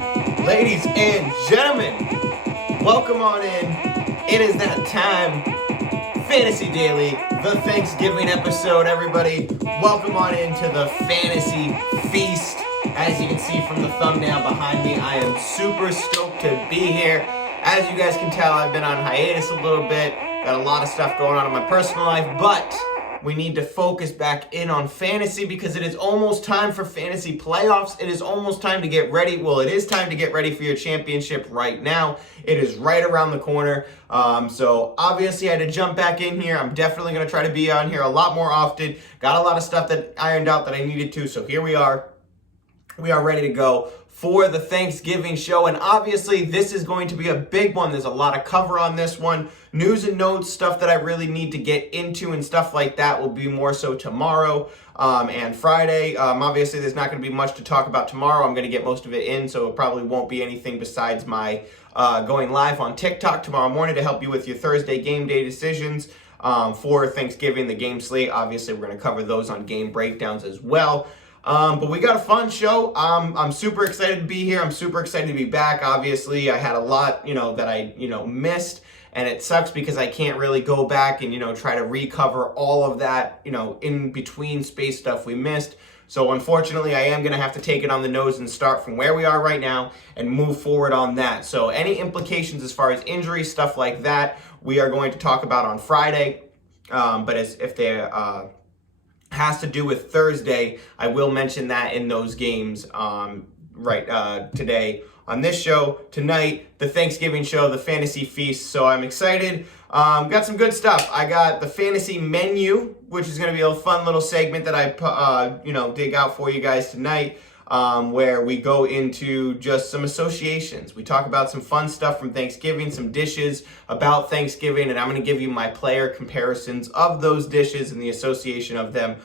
Ladies and gentlemen, welcome on in. It is that time. Fantasy Daily, the Thanksgiving episode, everybody. Welcome on into the Fantasy Feast. As you can see from the thumbnail behind me, I am super stoked to be here. As you guys can tell, I've been on hiatus a little bit. Got a lot of stuff going on in my personal life, but we need to focus back in on fantasy because it is almost time for fantasy playoffs. It is almost time to get ready. Well, it is time to get ready for your championship right now. It is right around the corner. So obviously I had to jump back in here. I'm definitely going to try to be on here a lot more often. Got a lot of stuff that ironed out that I needed to. So here we are. We are ready to go for the Thanksgiving show, and obviously this is going to be a big one. There's a lot of cover on this one. News and notes, stuff that I really need to get into and stuff like that will be more so tomorrow and Friday. Obviously there's not going to be much to talk about tomorrow. I'm going to get most of it in, so it probably won't be anything besides my going live on TikTok tomorrow morning to help you with your Thursday game day decisions for Thanksgiving, the game slate. Obviously we're going to cover those on game breakdowns as well. But we got a fun show. I'm super excited to be here. I'm super excited to be back. Obviously, I had a lot, that I, missed, and it sucks because I can't really go back and, try to recover all of that, in between space stuff we missed. So unfortunately, I am going to have to take it on the nose and start from where we are right now and move forward on that. So any implications as far as injury, stuff like that, we are going to talk about on Friday. But if they has to do with Thursday, I will mention that in those games today on this show. Tonight, the Thanksgiving show, the Fantasy Feast. So I'm excited. Got some good stuff. I got the Fantasy Menu, which is going to be a fun little segment that I dig out for you guys tonight, where we go into just some associations. We talk about some fun stuff from Thanksgiving, some dishes about Thanksgiving, and I'm going to give you my player comparisons of those dishes and the association of them,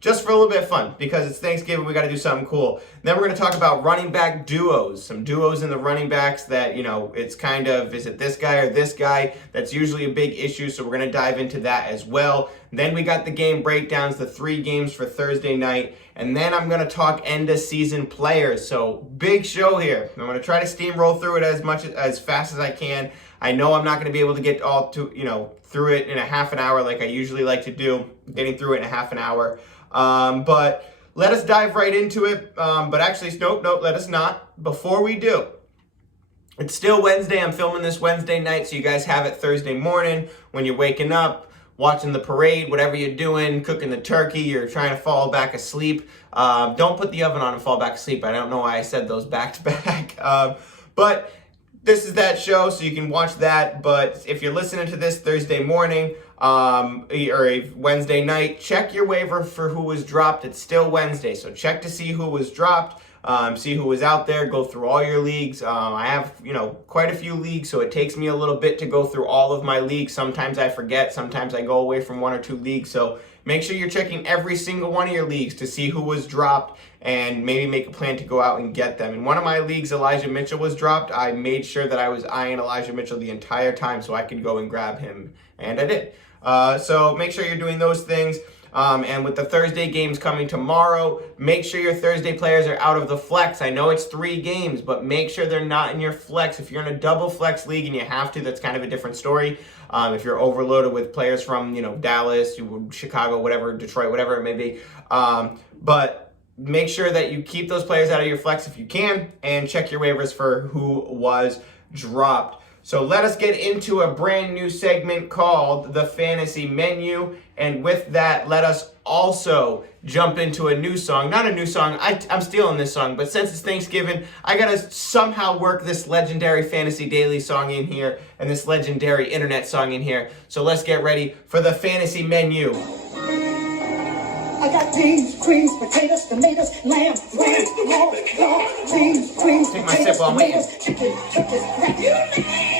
just for a little bit of fun, because it's Thanksgiving, we got to do something cool. Then we're going to talk about running back duos, some duos in the running backs that, it's kind of, is it this guy or this guy? That's usually a big issue, so we're going to dive into that as well. Then we got the game breakdowns, the 3 games for Thursday night, and then I'm going to talk end of season players. So big show here. I'm going to try to steamroll through it as fast as I can. I know I'm not going to be able to get all to, through it in a half an hour like I usually like to do, getting through it in a half an hour. But let us dive right into it. But actually, nope, let us not. Before we do, it's still Wednesday. I'm filming this Wednesday night, so you guys have it Thursday morning when you're waking up, watching the parade, whatever you're doing, cooking the turkey, you're trying to fall back asleep. Don't put the oven on and fall back asleep. I don't know why I said those back to back. But this is that show, so you can watch that. But if you're listening to this Thursday morning or a Wednesday night, check your waiver for who was dropped. It's still Wednesday, so check to see who was dropped. See who was out there, go through all your leagues. I have, quite a few leagues, so it takes me a little bit to go through all of my leagues. Sometimes I forget, sometimes I go away from 1 or 2 leagues. So make sure you're checking every single one of your leagues to see who was dropped and maybe make a plan to go out and get them. In one of my leagues, Elijah Mitchell was dropped. I made sure that I was eyeing Elijah Mitchell the entire time so I could go and grab him, and I did. So make sure you're doing those things. And with the Thursday games coming tomorrow, make sure your Thursday players are out of the flex. I know it's 3 games, but make sure they're not in your flex. If you're in a double flex league and you have to, that's kind of a different story. If you're overloaded with players from, Dallas, Chicago, whatever, Detroit, whatever it may be. But make sure that you keep those players out of your flex if you can, and check your waivers for who was dropped. So let us get into a brand new segment called the Fantasy Menu. And with that, let us also jump into a new song. Not a new song, I'm stealing this song, but since it's Thanksgiving, I gotta somehow work this legendary Fantasy Daily song in here and this legendary internet song in here. So let's get ready for the Fantasy Menu. I got beans, creams, potatoes, tomatoes, lamb, lamb, beans, creams, take my sip while I'm waiting. Chicken,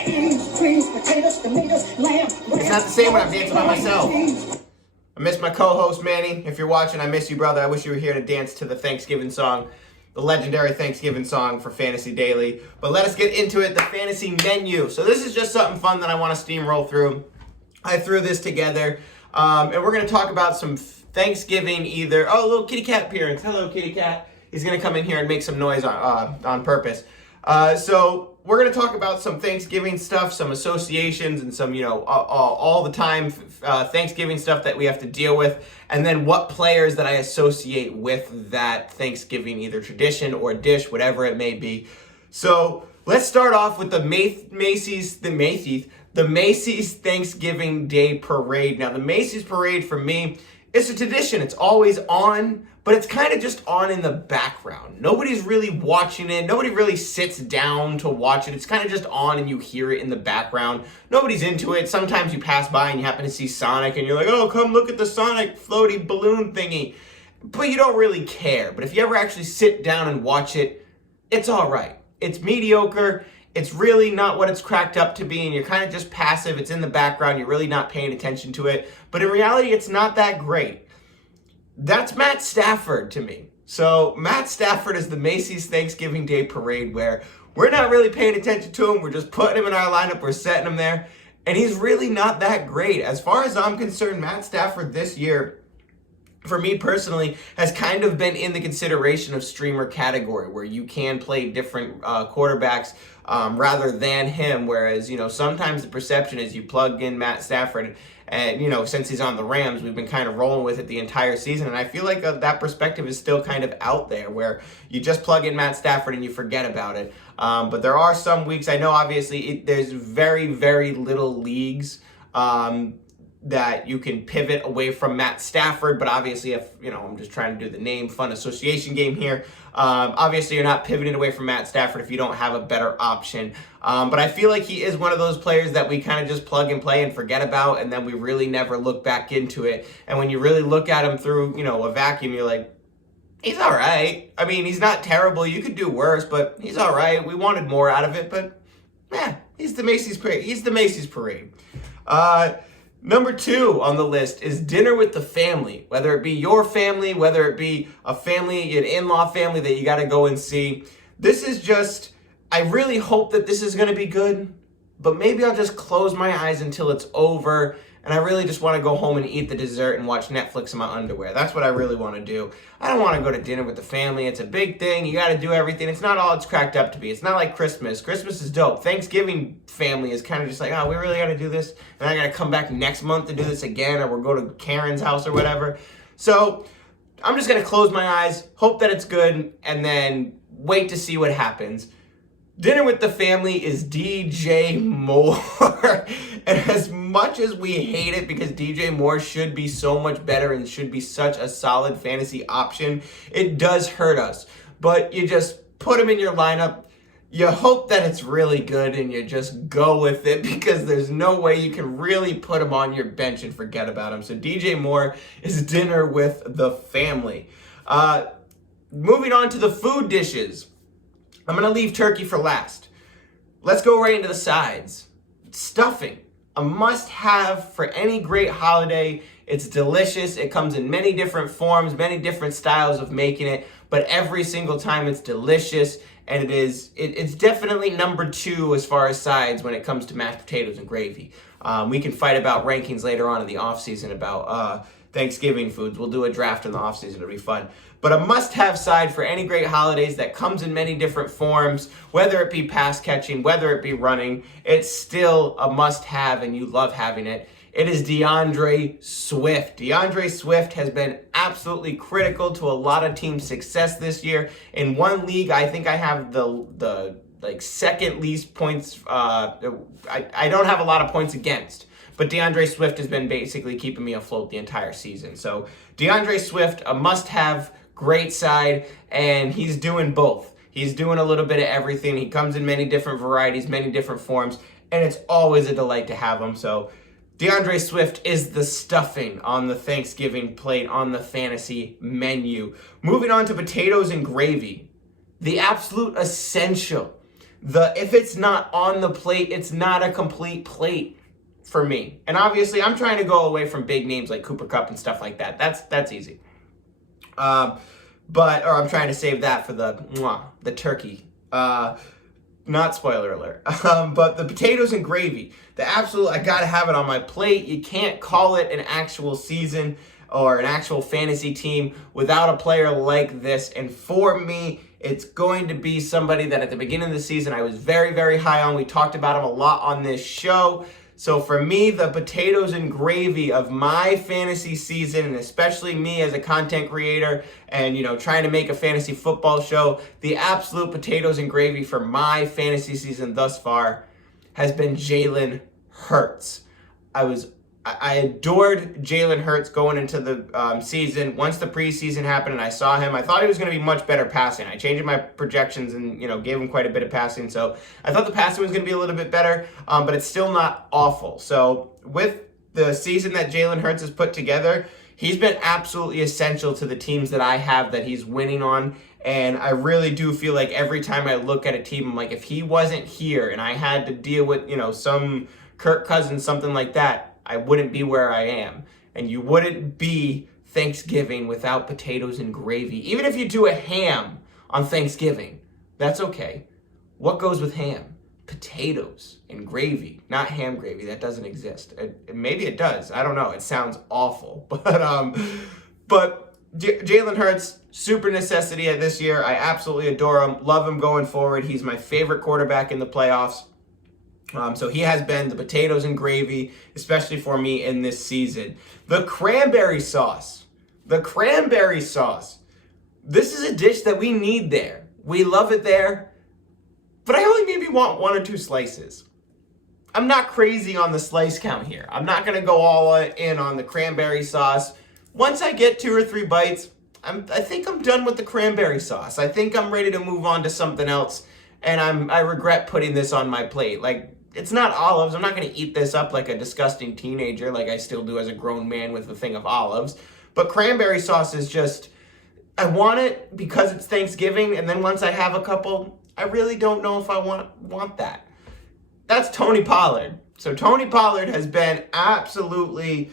beans, creams, potatoes, tomatoes, lamb. It's not the same when I'm dancing by myself. I miss my co-host, Manny. If you're watching, I miss you, brother. I wish you were here to dance to the Thanksgiving song, the legendary Thanksgiving song for Fantasy Daily. But let us get into it, the Fantasy Menu. So this is just something fun that I want to steamroll through. I threw this together, and we're going to talk about some Thanksgiving a little kitty cat appearance. Hello, kitty cat. he's going to come in here and make some noise on purpose. So we're going to talk about some Thanksgiving stuff, some associations, and some, all the time Thanksgiving stuff that we have to deal with, and then what players that I associate with that Thanksgiving, either tradition or dish, whatever it may be. So let's start off with the Macy's Thanksgiving Day Parade. Now, the Macy's Parade for me, it's a tradition. It's always on, but it's kind of just on in the background. Nobody's really watching it. Nobody really sits down to watch it. It's kind of just on and you hear it in the background. Nobody's into it. Sometimes you pass by and you happen to see Sonic and you're like, oh, come look at the Sonic floaty balloon thingy. But you don't really care. But if you ever actually sit down and watch it, it's all right. It's mediocre. It's really not what it's cracked up to be, and you're kind of just passive. It's in the background. You're really not paying attention to it. But in reality, it's not that great. That's Matt Stafford to me. So Matt Stafford is the Macy's Thanksgiving Day Parade, where we're not really paying attention to him. We're just putting him in our lineup. We're setting him there. And he's really not that great. As far as I'm concerned, Matt Stafford this year, for me personally, has kind of been in the consideration of streamer category, where you can play different quarterbacks rather than him. Whereas, sometimes the perception is you plug in Matt Stafford, and, since he's on the Rams, we've been kind of rolling with it the entire season. And I feel like that perspective is still kind of out there, where you just plug in Matt Stafford and you forget about it. But there are some weeks, I know obviously there's very, very little leagues that you can pivot away from Matt Stafford, but obviously if, I'm just trying to do the name fun association game here, obviously you're not pivoting away from Matt Stafford if you don't have a better option. But I feel like he is one of those players that we kind of just plug and play and forget about, and then we really never look back into it. And when you really look at him through, a vacuum, you're like, he's all right. I mean, he's not terrible. You could do worse, but he's all right. We wanted more out of it, but he's the Macy's Parade. He's the Macy's Parade. Number 2 on the list is dinner with the family, whether it be your family, whether it be a family, an in-law family that you got to go and see. This is just, I really hope that this is going to be good, but maybe I'll just close my eyes until it's over, and I really just want to go home and eat the dessert and watch Netflix in my underwear. That's what I really want to do. I don't want to go to dinner with the family. It's a big thing. You got to do everything. It's not all it's cracked up to be. It's not like Christmas. Christmas is dope. Thanksgiving family is kind of just like, oh, we really got to do this, and I got to come back next month to do this again, or we'll go to Karen's house or whatever. So I'm just going to close my eyes, hope that it's good, and then wait to see what happens. Dinner with the family is DJ Moore. And as much as we hate it because DJ Moore should be so much better and should be such a solid fantasy option, it does hurt us. But you just put him in your lineup. You hope that it's really good and you just go with it, because there's no way you can really put him on your bench and forget about him. So DJ Moore is dinner with the family. Moving on to the food dishes. I'm going to leave turkey for last. Let's go right into the sides. Stuffing, a must-have for any great holiday. It's delicious. It comes in many different forms, many different styles of making it, but every single time it's delicious, and it's definitely number 2 as far as sides when it comes to mashed potatoes and gravy. We can fight about rankings later on in the offseason about Thanksgiving foods. We'll do a draft in the offseason. It'll be fun. But a must-have side for any great holidays that comes in many different forms, whether it be pass catching, whether it be running, it's still a must-have and you love having it. It is Deandre Swift. Deandre Swift has been absolutely critical to a lot of teams' success this year. In one league, I think I have the second least points. I don't have a lot of points against. But DeAndre Swift has been basically keeping me afloat the entire season. So DeAndre Swift, a must-have, great side, and he's doing both. He's doing a little bit of everything. He comes in many different varieties, many different forms, and it's always a delight to have him. So DeAndre Swift is the stuffing on the Thanksgiving plate, on the fantasy menu. Moving on to potatoes and gravy. The absolute essential. If it's not on the plate, it's not a complete plate for me. And obviously, I'm trying to go away from big names like Cooper Kupp and stuff like that. That's easy. Or I'm trying to save that for the turkey. Not spoiler alert. But the potatoes and gravy, I gotta have it on my plate. You can't call it an actual season or an actual fantasy team without a player like this. And for me, it's going to be somebody that at the beginning of the season I was very, very high on. We talked about him a lot on this show. So for me, the potatoes and gravy of my fantasy season, and especially me as a content creator and, trying to make a fantasy football show, the absolute potatoes and gravy for my fantasy season thus far has been Jalen Hurts. I adored Jalen Hurts going into the season. Once the preseason happened and I saw him, I thought he was going to be much better passing. I changed my projections and, gave him quite a bit of passing. So I thought the passing was going to be a little bit better, but it's still not awful. So with the season that Jalen Hurts has put together, he's been absolutely essential to the teams that I have that he's winning on. And I really do feel like every time I look at a team, I'm like, if he wasn't here and I had to deal with, some Kirk Cousins, something like that, I wouldn't be where I am. And you wouldn't be Thanksgiving without potatoes and gravy. Even if you do a ham on Thanksgiving, that's okay. What goes with ham? Potatoes and gravy, not ham gravy. That doesn't exist. Maybe it does. I don't know. It sounds awful. But Jalen Hurts, super necessity this year. I absolutely adore him. Love him going forward. He's my favorite quarterback in the playoffs. So he has been the potatoes and gravy, especially for me in this season. The cranberry sauce. This is a dish that we need there. We love it there, but I only maybe want 1 or 2 slices. I'm not crazy on the slice count here. I'm not going to go all in on the cranberry sauce. Once I get 2 or 3 bites, I think I'm done with the cranberry sauce. I think I'm ready to move on to something else, and I regret putting this on my plate. It's not olives. I'm not going to eat this up like a disgusting teenager like I still do as a grown man with a thing of olives. But cranberry sauce is just, I want it because it's Thanksgiving, and then once I have a couple, I really don't know if I want that. That's Tony Pollard. So Tony Pollard has been absolutely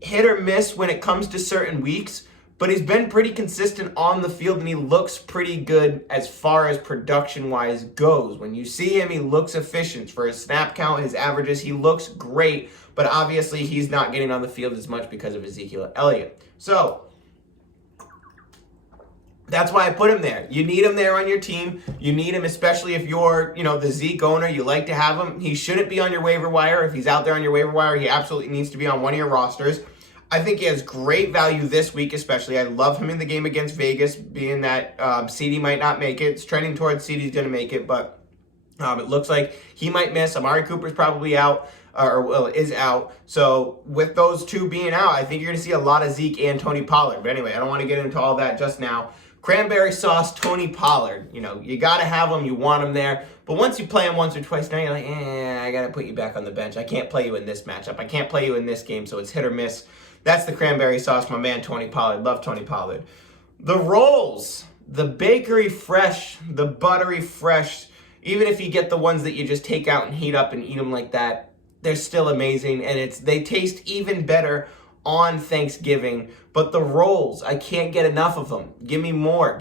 hit or miss when it comes to certain weeks, but he's been pretty consistent on the field, and he looks pretty good as far as production-wise goes. When you see him, he looks efficient. For his snap count, his averages, he looks great, but obviously he's not getting on the field as much because of Ezekiel Elliott. So that's why I put him there. You need him there on your team. You need him, especially if you're, the Zeke owner. You like to have him. He shouldn't be on your waiver wire. If he's out there on your waiver wire, he absolutely needs to be on one of your rosters. I think he has great value this week, especially. I love him in the game against Vegas, being that CD might not make it. It's trending towards CD's going to make it, but it looks like he might miss. Amari Cooper's probably out, is out. So with those two being out, I think you're going to see a lot of Zeke and Tony Pollard. But anyway, I don't want to get into all that just now. Cranberry sauce, Tony Pollard. You got to have him. You want him there. But once you play him once or twice, now you're like, I got to put you back on the bench. I can't play you in this matchup. I can't play you in this game, so it's hit or miss. That's the cranberry sauce, my man Tony Pollard. Love Tony Pollard. The rolls, the bakery fresh, the buttery fresh, even if you get the ones that you just take out and heat up and eat them like that, they're still amazing, and they taste even better on Thanksgiving. But the rolls, I can't get enough of them. Give me more.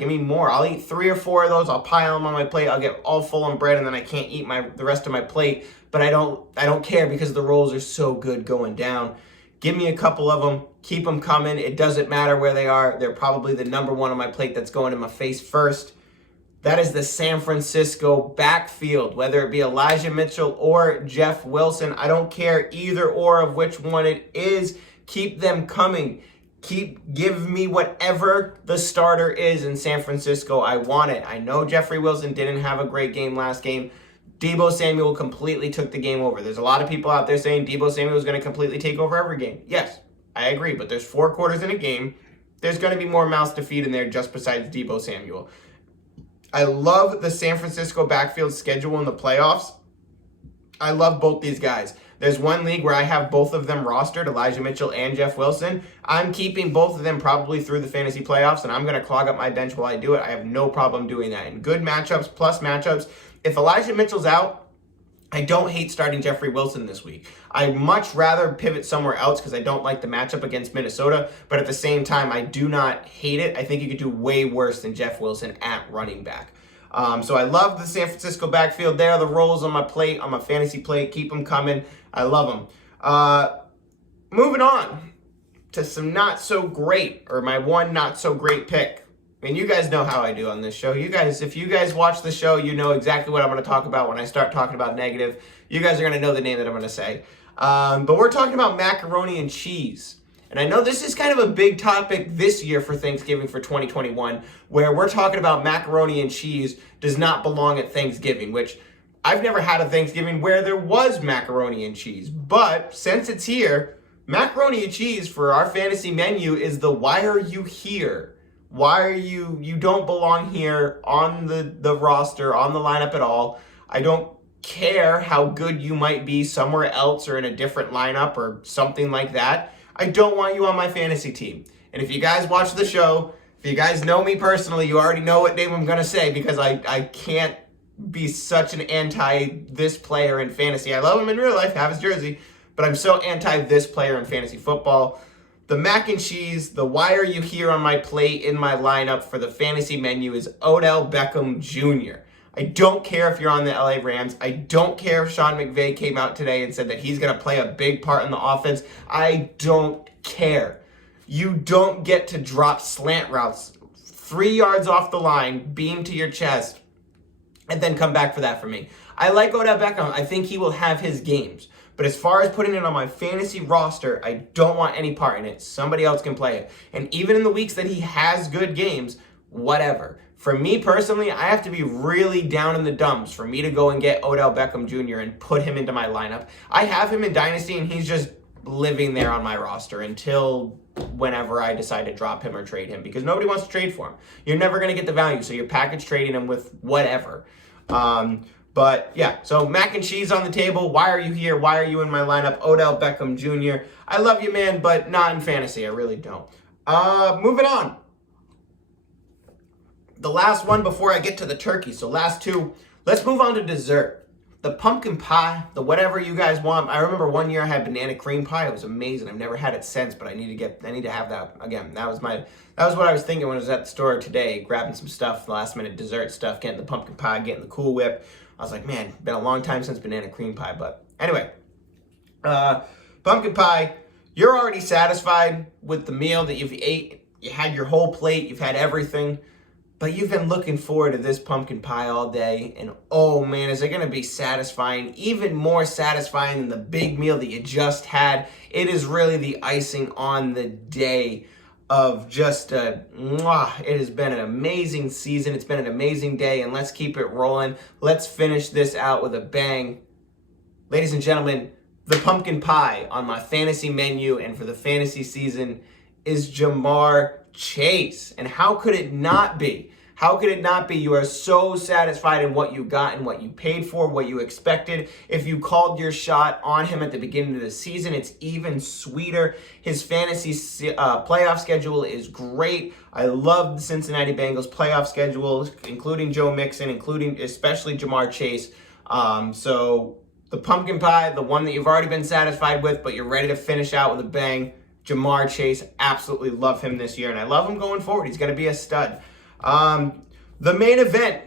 I'll eat 3 or 4 of those. I'll pile them on my plate. I'll get all full on bread, and then I can't eat the rest of my plate. But I don't care because the rolls are so good going down. Give me a couple of them. Keep them coming. It doesn't matter where they are. They're probably the number one on my plate that's going in my face first. That is the San Francisco backfield, whether it be Elijah Mitchell or Jeff Wilson. I don't care either or of which one it is. Keep them coming. Give me whatever the starter is in San Francisco. I want it. I know Jeffrey Wilson didn't have a great game last game. Deebo Samuel completely took the game over. There's a lot of people out there saying Deebo Samuel is going to completely take over every game. Yes, I agree, but there's 4 quarters in a game. There's going to be more mouths to feed in there just besides Deebo Samuel. I love the San Francisco backfield schedule in the playoffs. I love both these guys. There's one league where I have both of them rostered, Elijah Mitchell and Jeff Wilson. I'm keeping both of them probably through the fantasy playoffs, and I'm going to clog up my bench while I do it. I have no problem doing that. In good matchups, plus matchups, if Elijah Mitchell's out, I don't hate starting Jeffrey Wilson this week. I'd much rather pivot somewhere else because I don't like the matchup against Minnesota, but at the same time, I do not hate it. I think you could do way worse than Jeff Wilson at running back. So I love the San Francisco backfield there. The rolls on my plate, on my fantasy plate, keep them coming. I love them. Moving on to some not so great, or my one not so great pick. I mean, you guys know how I do on this show. You guys, if you guys watch the show, you know exactly what I'm going to talk about when I start talking about negative. You guys are going to know the name that I'm going to say. But we're talking about macaroni and cheese. And I know this is kind of a big topic this year for Thanksgiving for 2021, where we're talking about macaroni and cheese does not belong at Thanksgiving, which I've never had a Thanksgiving where there was macaroni and cheese. But since it's here, macaroni and cheese for our fantasy menu is the why are you here? Why are you don't belong here on the roster, on the lineup at all. I don't care how good you might be somewhere else or in a different lineup or something like that. I don't want you on my fantasy team. And if you guys watch the show, if you guys know me personally, you already know what name I'm going to say, because I can't be such an anti this player in fantasy. I love him in real life, have his jersey, but I'm so anti this player in fantasy football. The mac and cheese, the why are you here on my plate in my lineup for the fantasy menu is Odell Beckham Jr. I don't care if you're on the LA Rams. I don't care if Sean McVay came out today and said that he's going to play a big part in the offense. I don't care. You don't get to drop slant routes 3 yards off the line, beam to your chest, and then come back for that for me. I like Odell Beckham. I think he will have his games. But as far as putting it on my fantasy roster, I don't want any part in it. Somebody else can play it. And even in the weeks that he has good games, whatever. For me personally, I have to be really down in the dumps for me to go and get Odell Beckham Jr. and put him into my lineup. I have him in Dynasty, and he's just living there on my roster until whenever I decide to drop him or trade him, because nobody wants to trade for him. You're never going to get the value, so you're package trading him with whatever. But yeah, so mac and cheese on the table. Why are you here? Why are you in my lineup? Odell Beckham Jr. I love you, man, but not in fantasy. I really don't. Moving on. The last one before I get to the turkey. So last two. Let's move on to dessert. The pumpkin pie, the whatever you guys want. I remember one year I had banana cream pie. It was amazing. I've never had it since, but I need to have that again. That was what I was thinking when I was at the store today, grabbing some stuff, last minute dessert stuff, getting the pumpkin pie, getting the Cool Whip. I was like, man, been a long time since banana cream pie. But anyway, pumpkin pie, you're already satisfied with the meal that you've ate. You had your whole plate, you've had everything, but you've been looking forward to this pumpkin pie all day. And oh man, is it going to be satisfying, even more satisfying than the big meal that you just had. It is really the icing on the day of just it has been an amazing season. It's been an amazing day, and let's keep it rolling. Let's finish this out with a bang. Ladies and gentlemen, the pumpkin pie on my fantasy menu and for the fantasy season is Jamar Chase. And how could it not be? How could it not be? You are so satisfied in what you got and what you paid for, what you expected. If you called your shot on him at the beginning of the season, it's even sweeter. His fantasy playoff schedule is great. I love the Cincinnati Bengals playoff schedule, including Joe Mixon, including especially Jamar Chase. So the pumpkin pie, the one that you've already been satisfied with, but you're ready to finish out with a bang. Jamar Chase, absolutely love him this year, and I love him going forward. He's going to be a stud. The main event,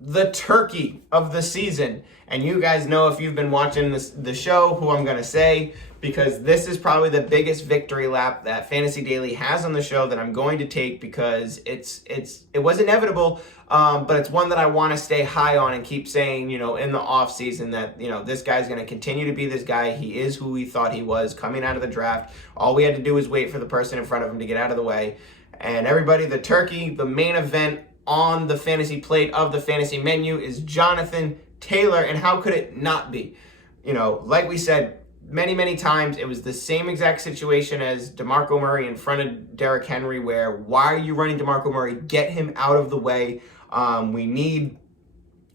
the turkey of the season. And you guys know, if you've been watching the show, who I'm going to say, because this is probably the biggest victory lap that Fantasy Daily has on the show that I'm going to take, because it was inevitable, but it's one that I want to stay high on and keep saying, in the off season that, this guy's going to continue to be this guy. He is who we thought he was coming out of the draft. All we had to do was wait for the person in front of him to get out of the way. And everybody, the turkey, the main event on the fantasy plate of the fantasy menu is Jonathan Taylor. And how could it not be? Like we said many, many times, it was the same exact situation as DeMarco Murray in front of Derrick Henry, where why are you running DeMarco Murray? Get him out of the way. We need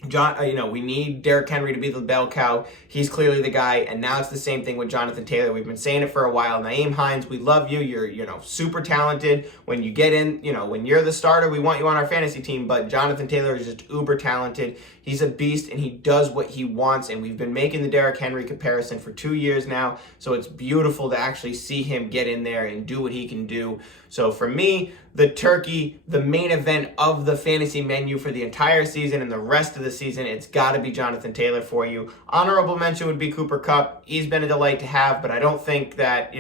we need Derrick Henry to be the bell cow. He's clearly the guy, and now it's the same thing with Jonathan Taylor. We've been saying it for a while. Nyheim Hines, we love you. You're super talented. When you get in, when you're the starter, we want you on our fantasy team. But Jonathan Taylor is just uber talented. He's a beast, and he does what he wants. And we've been making the Derrick Henry comparison for 2 years now, so it's beautiful to actually see him get in there and do what he can do. So for me, the turkey, the main event of the fantasy menu for the entire season and the rest of the season, it's got to be Jonathan Taylor for you. Honorable mention would be Cooper Kupp. He's been a delight to have, but I don't think that,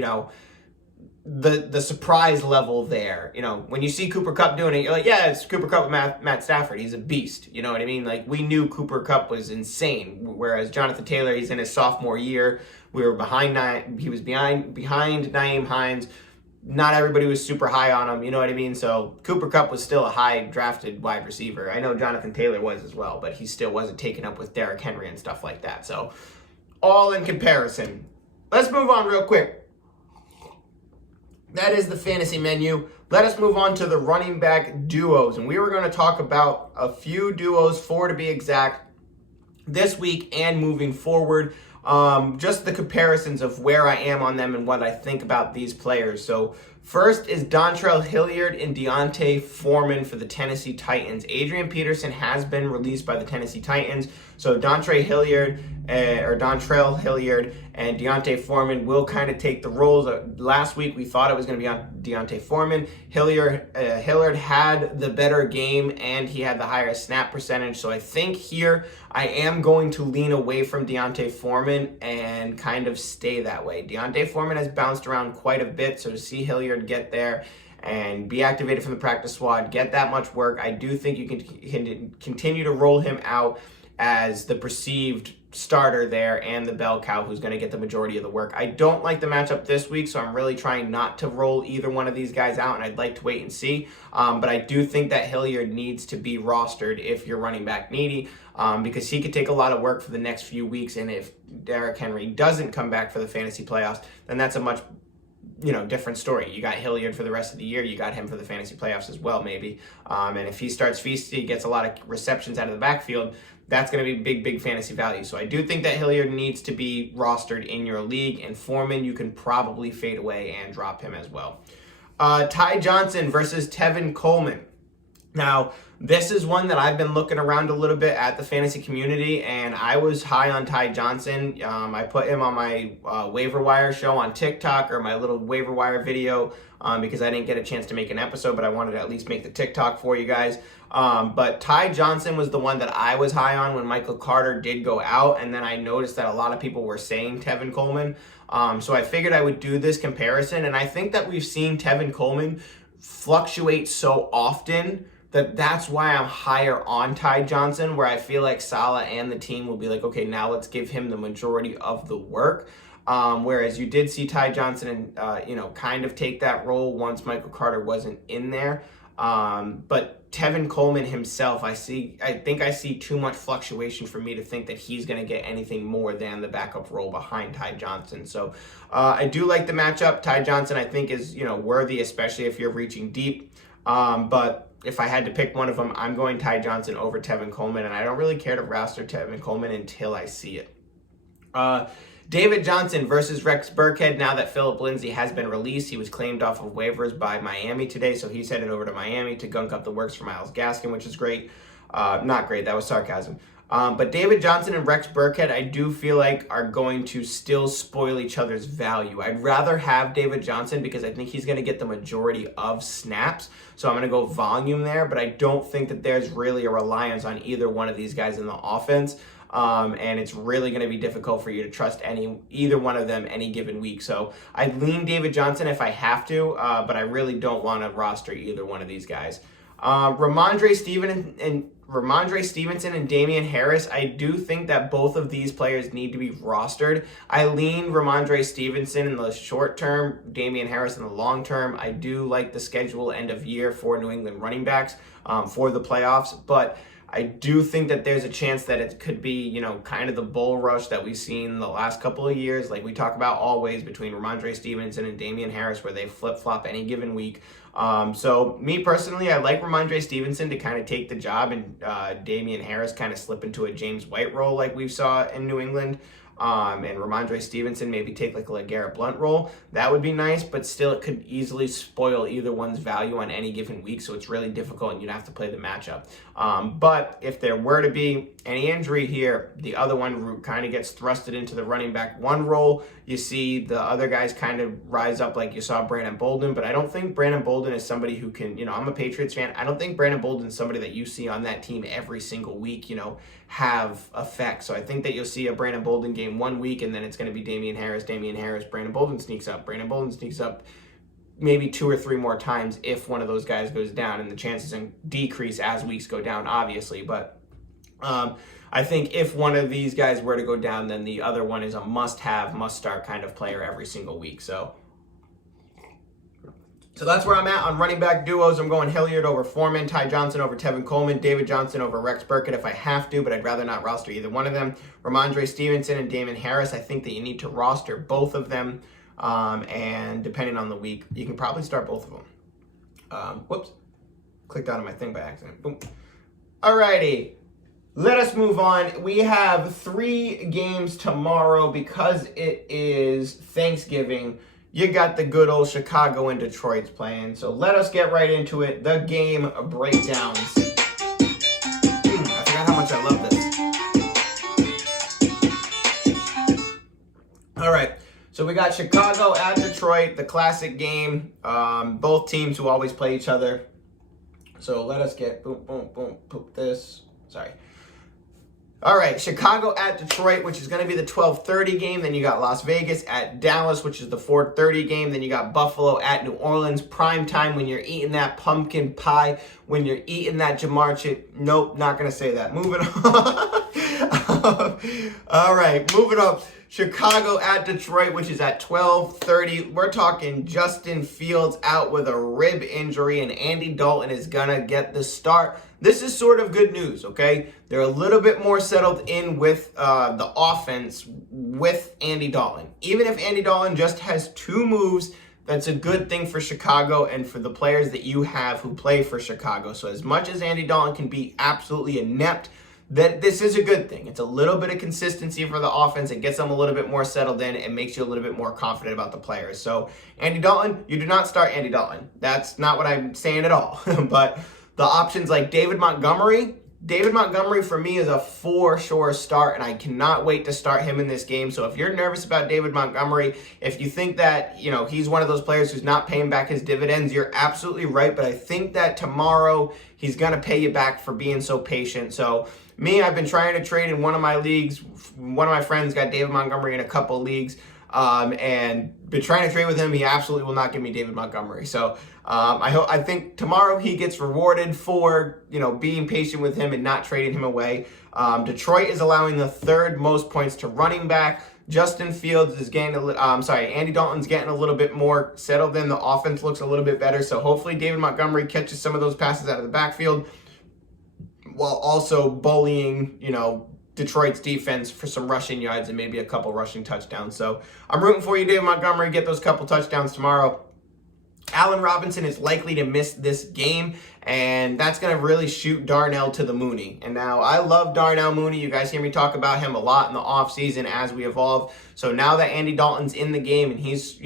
the surprise level there. You know, when you see Cooper Kupp doing it, you're like, yeah, it's Cooper Kupp with Matt Stafford. He's a beast. You know what I mean? Like, we knew Cooper Kupp was insane. Whereas Jonathan Taylor, he's in his sophomore year. We were he was behind Nyheim Hines. Not everybody was super high on him. You know what I mean? So Cooper Kupp was still a high drafted wide receiver. I know Jonathan Taylor was as well, but he still wasn't taken up with Derrick Henry and stuff like that. So all in comparison. Let's move on real quick. That is the fantasy menu. Let us move on to the running back duos. And we were going to talk about a few duos, 4 to be exact, this week and moving forward. Just the comparisons of where I am on them and what I think about these players. So first is Dontrell Hilliard and D'Onta Foreman for the Tennessee Titans. Adrian Peterson has been released by the Tennessee Titans. So Dontrell Hilliard and D'Onta Foreman will kind of take the roles. Last week we thought it was going to be on D'Onta Foreman. Hilliard had the better game and he had the higher snap percentage. So I think here I am going to lean away from D'Onta Foreman and kind of stay that way. D'Onta Foreman has bounced around quite a bit, so to see Hilliard get there and be activated from the practice squad, get that much work, I do think you can continue to roll him out as the perceived starter there and the bell cow who's going to get the majority of the work. I don't like the matchup this week, so I'm really trying not to roll either one of these guys out, and I'd like to wait and see. But I do think that Hilliard needs to be rostered if you're running back needy, because he could take a lot of work for the next few weeks, and if Derrick Henry doesn't come back for the fantasy playoffs, then that's a much different story. You got Hilliard for the rest of the year. You got him for the fantasy playoffs as well, maybe. And if he starts feasting, gets a lot of receptions out of the backfield, that's going to be big fantasy value. So I do think that Hilliard needs to be rostered in your league, and Foreman, you can probably fade away and drop him as well. Ty Johnson versus Tevin Coleman. Now, this is one that I've been looking around a little bit at the fantasy community, and I was high on Ty Johnson. I put him on my waiver wire show on TikTok, or my little waiver wire video, because I didn't get a chance to make an episode, but I wanted to at least make the TikTok for you guys. But Ty Johnson was the one that I was high on when Michael Carter did go out, and then I noticed that a lot of people were saying Tevin Coleman. So I figured I would do this comparison, and I think that we've seen Tevin Coleman fluctuate so often that's why I'm higher on Ty Johnson, where I feel like Saleh and the team will be like, okay, now let's give him the majority of the work. Whereas you did see Ty Johnson, kind of take that role once Michael Carter wasn't in there. But Tevin Coleman himself, I think I see too much fluctuation for me to think that he's going to get anything more than the backup role behind Ty Johnson. So I do like the matchup. Ty Johnson, I think, is worthy, especially if you're reaching deep. But if I had to pick one of them, I'm going Ty Johnson over Tevin Coleman, and I don't really care to roster Tevin Coleman until I see it. David Johnson versus Rex Burkhead. Now that Phillip Lindsay has been released, he was claimed off of waivers by Miami today, so he's headed over to Miami to gunk up the works for Myles Gaskin, which is great. Not great, that was sarcasm. But David Johnson and Rex Burkhead, I do feel like are going to still spoil each other's value. I'd rather have David Johnson because I think he's going to get the majority of snaps. So I'm going to go volume there, but I don't think that there's really a reliance on either one of these guys in the offense. And it's really going to be difficult for you to trust either one of them any given week. So I'd lean David Johnson if I have to, but I really don't want to roster either one of these guys. Ramondre Stevenson and Damian Harris, I do think that both of these players need to be rostered. I lean Ramondre Stevenson in the short term, Damian Harris in the long term. I do like the schedule end of year for New England running backs for the playoffs, but I do think that there's a chance that it could be, kind of the bull rush that we've seen the last couple of years, like we talk about always, between Ramondre Stevenson and Damian Harris, where they flip-flop any given week. So me personally, I like Ramondre Stevenson to kind of take the job and Damian Harris kind of slip into a James White role like we saw in New England. And Ramondre Stevenson maybe take like a LeGarrette Blount role. That would be nice, but still it could easily spoil either one's value on any given week, so it's really difficult and you'd have to play the matchup. But if there were to be any injury here, the other one kind of gets thrusted into the running back one role. You see the other guys kind of rise up like you saw Brandon Bolden, but I don't think Brandon Bolden is somebody who can, I'm a Patriots fan. I don't think Brandon Bolden is somebody that you see on that team every single week, have effect. So I think that you'll see a Brandon Bolden game one week, and then it's going to be Damian Harris, Brandon Bolden sneaks up. maybe 2 or 3 more times if one of those guys goes down, and the chances decrease as weeks go down, obviously. But I think if one of these guys were to go down, then the other one is a must-have, must-start kind of player every single week. So that's where I'm at on running back duos. I'm going Hilliard over Foreman, Ty Johnson over Tevin Coleman, David Johnson over Rex Burkhead if I have to, but I'd rather not roster either one of them. Ramondre Stevenson and Damon Harris, I think that you need to roster both of them. And depending on the week, you can probably start both of them. Whoops. Clicked out of my thing by accident. Boom. Alrighty. Let us move on. We have 3 games tomorrow because it is Thanksgiving. You got the good old Chicago and Detroit's playing. So let us get right into it. The game breakdowns. I forgot how much I love this. All right. So we got Chicago at Detroit, the classic game. Both teams who always play each other. So let us get boom, boom, boom, poop this. Sorry. All right, Chicago at Detroit, which is going to be the 12:30 game. Then you got Las Vegas at Dallas, which is the 4:30 game. Then you got Buffalo at New Orleans. Prime time when you're eating that pumpkin pie, when you're eating that Jamar chip. Nope, not going to say that. Moving on. All right, moving up. Chicago at Detroit, which is at 12:30. We're talking Justin Fields out with a rib injury, and Andy Dalton is going to get the start. This is sort of good news, okay? They're a little bit more settled in with the offense with Andy Dalton. Even if Andy Dalton just has 2 moves, that's a good thing for Chicago and for the players that you have who play for Chicago. So as much as Andy Dalton can be absolutely inept, that this is a good thing. It's a little bit of consistency for the offense. It gets them a little bit more settled in and makes you a little bit more confident about the players. So Andy Dalton, you do not start Andy Dalton. That's not what I'm saying at all. But the options like David Montgomery for me is a for sure start, and I cannot wait to start him in this game. So if you're nervous about David Montgomery, if you think that, he's one of those players who's not paying back his dividends, you're absolutely right. But I think that tomorrow he's going to pay you back for being so patient. So me, I've been trying to trade in one of my leagues. One of my friends got David Montgomery in a couple leagues. And been trying to trade with him. He absolutely will not give me David Montgomery. So I think tomorrow he gets rewarded for being patient with him and not trading him away. Detroit is allowing the 3rd most points to running back. Justin Fields is getting Andy Dalton's getting a little bit more settled in. The offense looks a little bit better. So hopefully David Montgomery catches some of those passes out of the backfield while also bullying, Detroit's defense for some rushing yards and maybe a couple rushing touchdowns. So I'm rooting for you, David Montgomery. Get those couple touchdowns tomorrow. Allen Robinson is likely to miss this game, and that's going to really shoot Darnell to the Mooney. And now I love Darnell Mooney. You guys hear me talk about him a lot in the offseason as we evolve. So now that Andy Dalton's in the game and he's,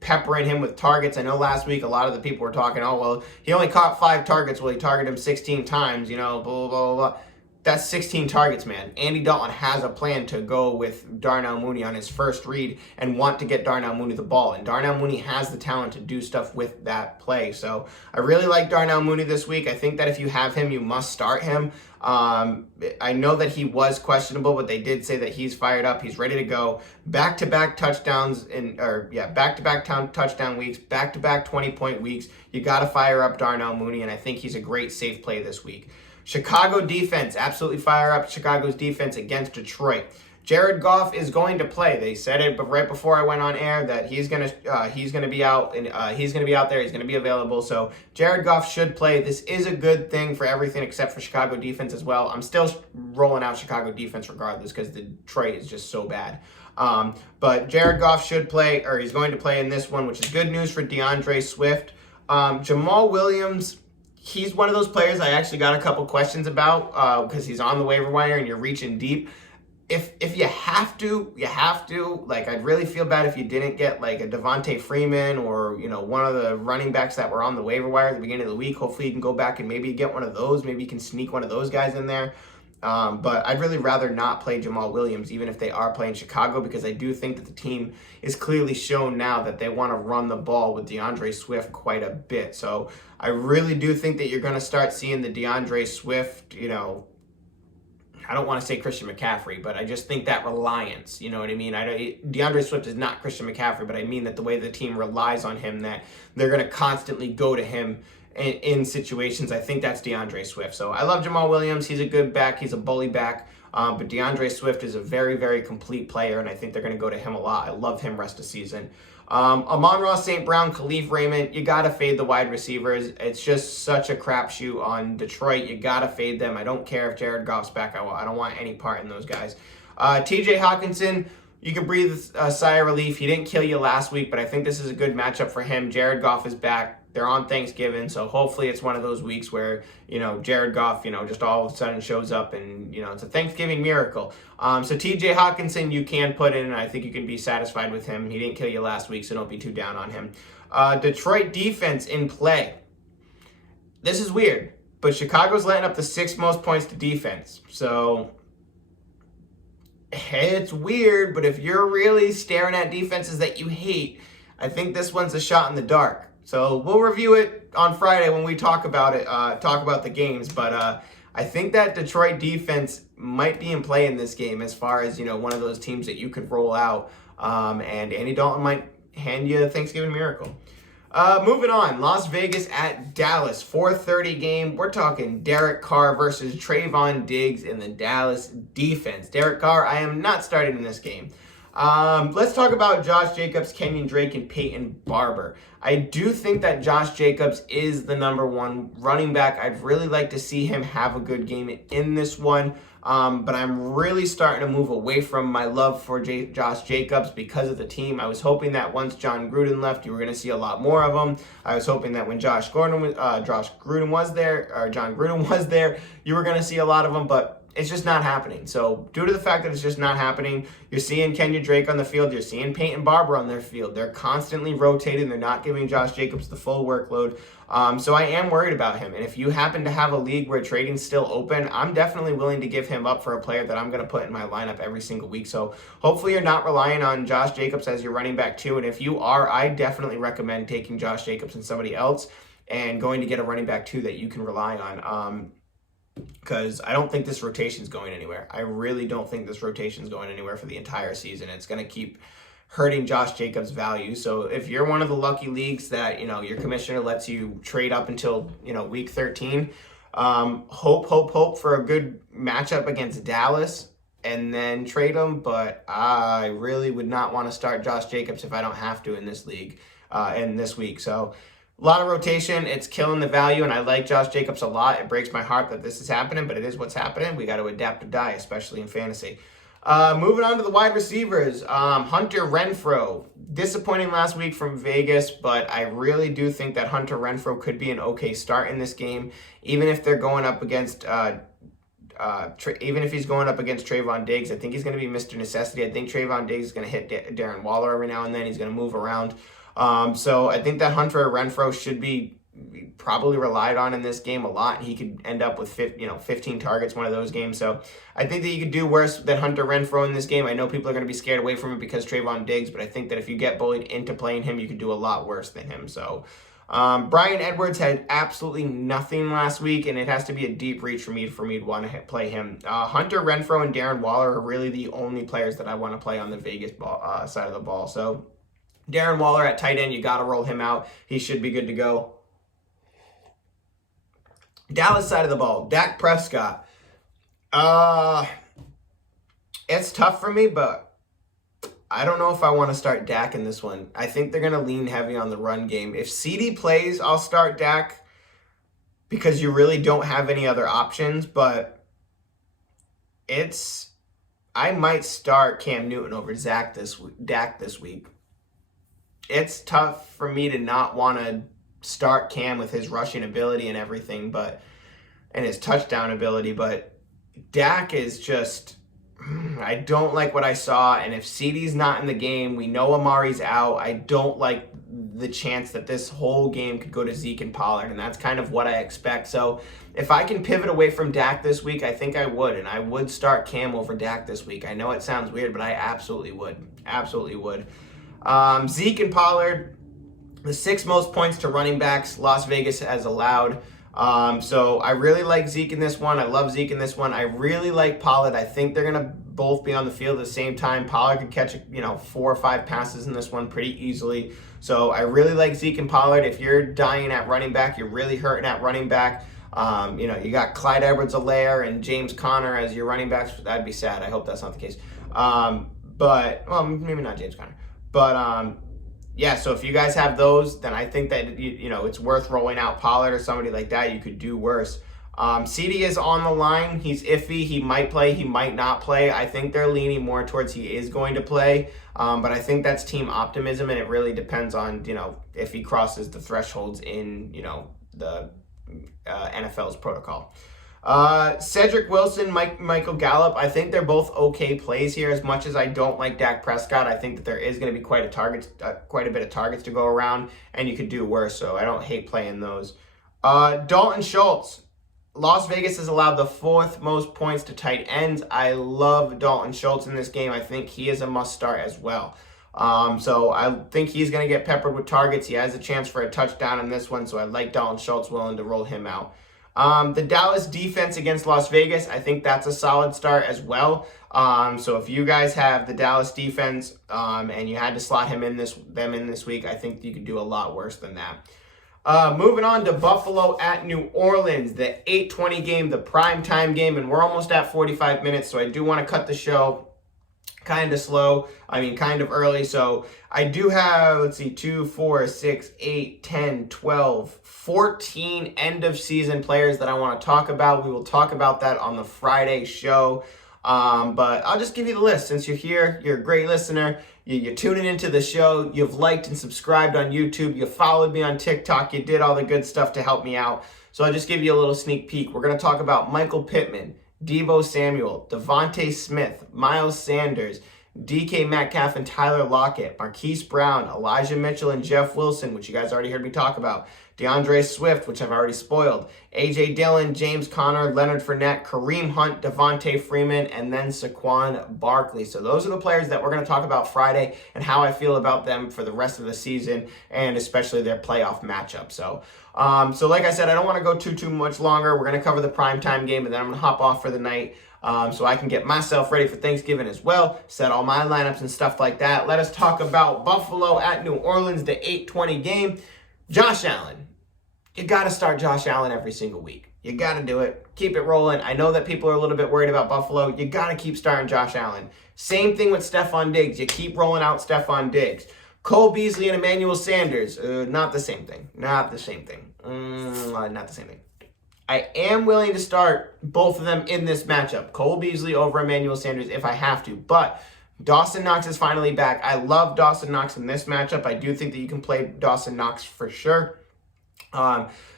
peppering him with targets. I know last week a lot of the people were talking, oh, well, he only caught 5 targets. Well, he targeted him 16 times, blah, blah, blah, blah. That's 16 targets, man. Andy Dalton has a plan to go with Darnell Mooney on his first read and want to get Darnell Mooney the ball. And Darnell Mooney has the talent to do stuff with that play. So I really like Darnell Mooney this week. I think that if you have him, you must start him. I know that he was questionable, but they did say that he's fired up. He's ready to go. Back-to-back touchdowns back-to-back touchdown weeks, back-to-back 20-point weeks. You got to fire up Darnell Mooney, and I think he's a great safe play this week. Chicago defense, absolutely fire up Chicago's defense against Detroit. Jared Goff is going to play. They said it, but right before I went on air that he's gonna be out and he's gonna be out there. He's gonna be available. So Jared Goff should play. This is a good thing for everything except for Chicago defense as well. I'm still rolling out Chicago defense regardless because Detroit is just so bad. But Jared Goff should play, or he's going to play in this one, which is good news for Deandre Swift. Jamal Williams. He's one of those players I actually got a couple questions about because he's on the waiver wire and you're reaching deep. If you have to, you have to. Like, I'd really feel bad if you didn't get like a Devontae Freeman or, one of the running backs that were on the waiver wire at the beginning of the week. Hopefully you can go back and maybe get one of those. Maybe you can sneak one of those guys in there. But I'd really rather not play Jamal Williams, even if they are playing Chicago, because I do think that the team is clearly shown now that they want to run the ball with Deandre Swift quite a bit. So I really do think that you're going to start seeing the Deandre Swift, I don't want to say Christian McCaffrey, but I just think that reliance, you know what I mean? DeAndre Swift is not Christian McCaffrey, but I mean that the way the team relies on him, that they're going to constantly go to him in situations. I think that's DeAndre Swift. So I love Jamal Williams. He's a good back. He's a bully back. But DeAndre Swift is a very, very complete player, and I think they're going to go to him a lot. I love him rest of season. Amon-Ra St. Brown, Khalif Raymond, you got to fade the wide receivers. It's just such a crapshoot on Detroit. You got to fade them. I don't care if Jared Goff's back. I don't want any part in those guys. TJ Hawkinson, you can breathe a sigh of relief. He didn't kill you last week, but I think this is a good matchup for him. Jared Goff is back. They're on Thanksgiving, so hopefully it's one of those weeks where, Jared Goff, just all of a sudden shows up and, it's a Thanksgiving miracle. So TJ Hawkinson you can put in, and I think you can be satisfied with him. He didn't kill you last week, so don't be too down on him. Detroit defense in play. This is weird, but Chicago's letting up the 6th most points to defense. So it's weird, but if you're really staring at defenses that you hate, I think this one's a shot in the dark. So we'll review it on Friday when we talk about it, talk about the games. But I think that Detroit defense might be in play in this game as far as, one of those teams that you could roll out. And Andy Dalton might hand you a Thanksgiving miracle. Moving on, Las Vegas at Dallas, 4:30 game. We're talking Derek Carr versus Trayvon Diggs in the Dallas defense. Derek Carr, I am not starting in this game. Let's talk about Josh Jacobs, Kenyon Drake, and Peyton Barber. I do think that Josh Jacobs is the number 1 running back. I'd really like to see him have a good game in this one. But I'm really starting to move away from my love for Josh Jacobs because of the team. I was hoping that once John Gruden left, you were going to see a lot more of him. I was hoping that when John Gruden was there, you were going to see a lot of them, but it's just not happening. So due to the fact that it's just not happening, you're seeing Kenyon Drake on the field. You're seeing Peyton Barber on their field. They're constantly rotating. They're not giving Josh Jacobs the full workload. So I am worried about him. And if you happen to have a league where trading's still open, I'm definitely willing to give him up for a player that I'm going to put in my lineup every single week. So hopefully you're not relying on Josh Jacobs as your running back too. And if you are, I definitely recommend taking Josh Jacobs and somebody else and going to get a running back too that you can rely on. Because I don't think this rotation's going anywhere. I really don't think this rotation's going anywhere for the entire season. It's going to keep hurting Josh Jacobs' value. So if you're one of the lucky leagues that, your commissioner lets you trade up until, week 13, hope for a good matchup against Dallas and then trade him. But I really would not want to start Josh Jacobs if I don't have to in this league, in this week. So a lot of rotation. It's killing the value, and I like Josh Jacobs a lot. It breaks my heart that this is happening, but it is what's happening. We got to adapt or die, especially in fantasy. Moving on to the wide receivers. Hunter Renfrow. Disappointing last week from Vegas, but I really do think that Hunter Renfrow could be an okay start in this game, even if they're going up against even if he's going up against Trayvon Diggs. I think he's going to be Mr. Necessity. I think Trayvon Diggs is going to hit Darren Waller every now and then. He's going to move around. So I think that Hunter Renfrow should be probably relied on in this game a lot. He could end up with 15 targets one of those games. So I think that you could do worse than Hunter Renfrow in this game. I know people are going to be scared away from it because Trayvon Diggs, but I think that if you get bullied into playing him, you could do a lot worse than him. So Bryan Edwards had absolutely nothing last week, and it has to be a deep reach for me to want to play him. Hunter Renfrow and Darren Waller are really the only players that I want to play on the Vegas side of the ball. So Darren Waller at tight end, you got to roll him out. He should be good to go. Dallas side of the ball, Dak Prescott. It's tough for me, but I don't know if I want to start Dak in this one. I think they're going to lean heavy on the run game. If CD plays, I'll start Dak because you really don't have any other options, but I might start Cam Newton over Dak this week. It's tough for me to not want to start Cam with his rushing ability and everything, and his touchdown ability, but Dak is just, I don't like what I saw, and if CeeDee's not in the game, we know Amari's out. I don't like the chance that this whole game could go to Zeke and Pollard, and that's kind of what I expect. So if I can pivot away from Dak this week, I think I would, and I would start Cam over Dak this week. I know it sounds weird, but I absolutely would. Absolutely would. Zeke and Pollard, the 6th most points to running backs Las Vegas has allowed. So I really like Zeke in this one. I love Zeke in this one. I really like Pollard. I think they're going to both be on the field at the same time. Pollard could catch, 4 or 5 passes in this one pretty easily. So I really like Zeke and Pollard. If you're dying at running back, you're really hurting at running back. You got Clyde Edwards-Helaire and James Conner as your running backs. That'd be sad. I hope that's not the case. Maybe not James Conner. But so if you guys have those, then I think that it's worth rolling out Pollard or somebody like that. You could do worse. CD is on the line. He's iffy. He might play. He might not play. I think they're leaning more towards he is going to play. But I think that's team optimism, and it really depends on if he crosses the thresholds in the NFL's protocol. Cedric Wilson, Michael Gallup, I think they're both okay plays here. As much as I don't like Dak Prescott, I think that there is going to be quite a bit of targets to go around, and you could do worse, so I don't hate playing those. Dalton Schultz. Las Vegas has allowed the 4th most points to tight ends. I love Dalton Schultz in this game. I think he is a must start as well. So I think he's going to get peppered with targets. He has a chance for a touchdown in this one, so I like Dalton Schultz, willing to roll him out. The Dallas defense against Las Vegas, I think that's a solid start as well. So if you guys have the Dallas defense and you had to slot them in this week, I think you could do a lot worse than that. Moving on to Buffalo at New Orleans, the 8:20 game, the primetime game, and we're almost at 45 minutes, so I do want to cut the show kind of early. So I do have, 2, 4, 6, 8, 10, 12, 14 end of season players that I want to talk about. We will talk about that on the Friday show. But I'll just give you the list. Since you're here, you're a great listener. You're tuning into the show. You've liked and subscribed on YouTube. You followed me on TikTok. You did all the good stuff to help me out. So I'll just give you a little sneak peek. We're going to talk about Michael Pittman, Deebo Samuel, Devontae Smith, Miles Sanders, DK Metcalf and Tyler Lockett, Marquise Brown, Elijah Mitchell and Jeff Wilson, which you guys already heard me talk about, Deandre Swift, which I've already spoiled, A.J. Dillon, James Conner, Leonard Fournette, Kareem Hunt, Devontae Freeman, and then Saquon Barkley. So those are the players that we're going to talk about Friday and how I feel about them for the rest of the season and especially their playoff matchup. So like I said, I don't want to go too much longer. We're going to cover the primetime game, and then I'm going to hop off for the night so I can get myself ready for Thanksgiving as well, set all my lineups and stuff like that. Let us talk about Buffalo at New Orleans, the 8:20 game. Josh Allen. You got to start Josh Allen every single week. You got to do it. Keep it rolling. I know that people are a little bit worried about Buffalo. You got to keep starting Josh Allen. Same thing with Stephon Diggs. You keep rolling out Stephon Diggs. Cole Beasley and Emmanuel Sanders. Not the same thing. Not the same thing. I am willing to start both of them in this matchup. Cole Beasley over Emmanuel Sanders if I have to. But Dawson Knox is finally back. I love Dawson Knox in this matchup. I do think that you can play Dawson Knox for sure.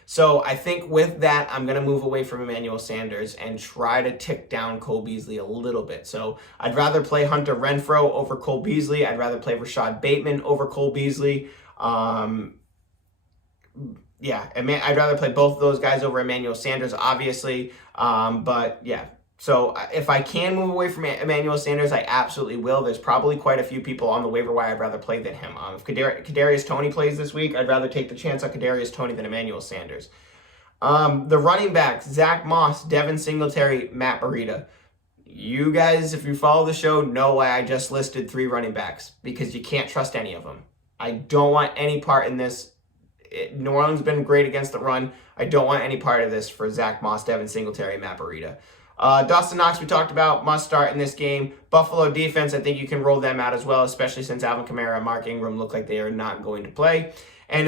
So I think with that, I'm going to move away from Emmanuel Sanders and try to tick down Cole Beasley a little bit. So I'd rather play Hunter Renfrow over Cole Beasley. I'd rather play Rashad Bateman over Cole Beasley. I'd rather play both of those guys over Emmanuel Sanders, obviously. So if I can move away from Emmanuel Sanders, I absolutely will. There's probably quite a few people on the waiver wire I'd rather play than him. If Kadarius Toney plays this week, I'd rather take the chance on Kadarius Toney than Emmanuel Sanders. The running backs, Zach Moss, Devin Singletary, Matt Breida. You guys, if you follow the show, know why I just listed 3 running backs, because you can't trust any of them. I don't want any part in this. New Orleans has been great against the run. I don't want any part of this for Zach Moss, Devin Singletary, Matt Breida. Dawson Knox, we talked about, must start in this game. Buffalo defense, I think you can roll them out as well, especially since Alvin Kamara and Mark Ingram look like they are not going to play. And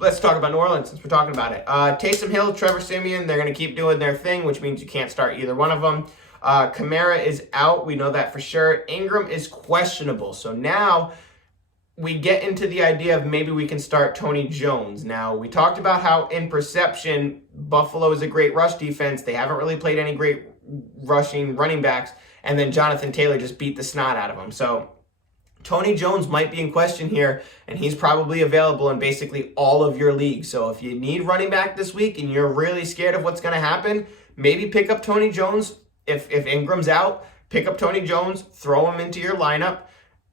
let's talk about New Orleans since we're talking about it. Taysom Hill, Trevor Siemian, they're going to keep doing their thing, which means you can't start either one of them. Kamara is out. We know that for sure. Ingram is questionable. So now we get into the idea of maybe we can start Tony Jones. Now, we talked about how in perception, Buffalo is a great rush defense. They haven't really played any great rushing running backs, and then Jonathan Taylor just beat the snot out of them. So Tony Jones might be in question here, and he's probably available in basically all of your leagues. So if you need running back this week and you're really scared of what's going to happen, maybe pick up Tony Jones. If Ingram's out, pick up Tony Jones, throw him into your lineup,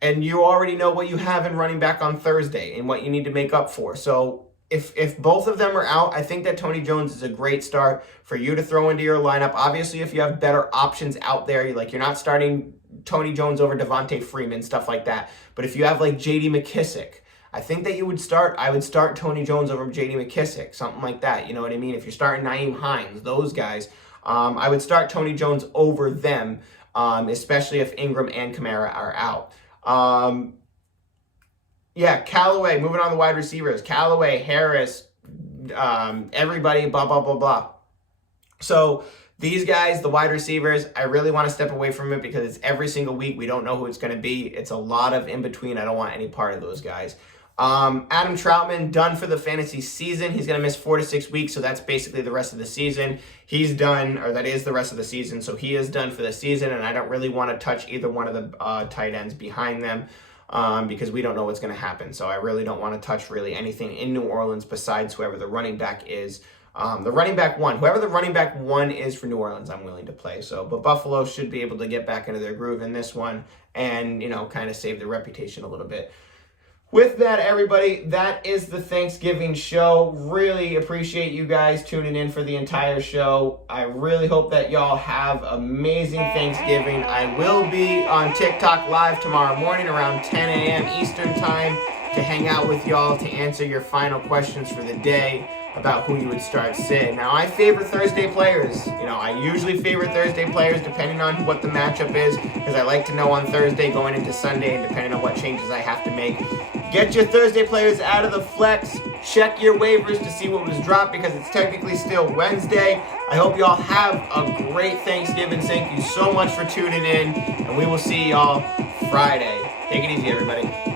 and you already know what you have in running back on Thursday and what you need to make up for. So if both of them are out, I think that Tony Jones is a great start for you to throw into your lineup. Obviously, if you have better options out there, you're not starting Tony Jones over Devontae Freeman, stuff like that. But if you have like J.D. McKissick, I think that I would start Tony Jones over J.D. McKissick, something like that. You know what I mean? If you're starting Nyheim Hines, those guys, I would start Tony Jones over them, especially if Ingram and Kamara are out. Yeah, Callaway, moving on to wide receivers. Callaway, Harris, everybody, blah, blah, blah, blah. So these guys, the wide receivers, I really want to step away from it because it's every single week. We don't know who it's going to be. It's a lot of in-between. I don't want any part of those guys. Adam Troutman, done for the fantasy season. He's going to miss 4 to 6 weeks, so that's basically the rest of the season. He's done, or that is the rest of the season, so he is done for the season, and I don't really want to touch either one of the tight ends behind them. Because we don't know what's going to happen. So I really don't want to touch really anything in New Orleans besides whoever the running back is. Whoever the running back one is for New Orleans, I'm willing to play. But Buffalo should be able to get back into their groove in this one and, kind of save their reputation a little bit. With that, everybody, that is the Thanksgiving show. Really appreciate you guys tuning in for the entire show. I really hope that y'all have amazing Thanksgiving. I will be on TikTok live tomorrow morning around 10 a.m. Eastern time to hang out with y'all to answer your final questions for the day about who you would start sit. Now, I favor Thursday players. I usually favor Thursday players depending on what the matchup is because I like to know on Thursday going into Sunday and depending on what changes I have to make. Get your Thursday players out of the flex. Check your waivers to see what was dropped because it's technically still Wednesday. I hope y'all have a great Thanksgiving. Thank you so much for tuning in, and we will see y'all Friday. Take it easy, everybody.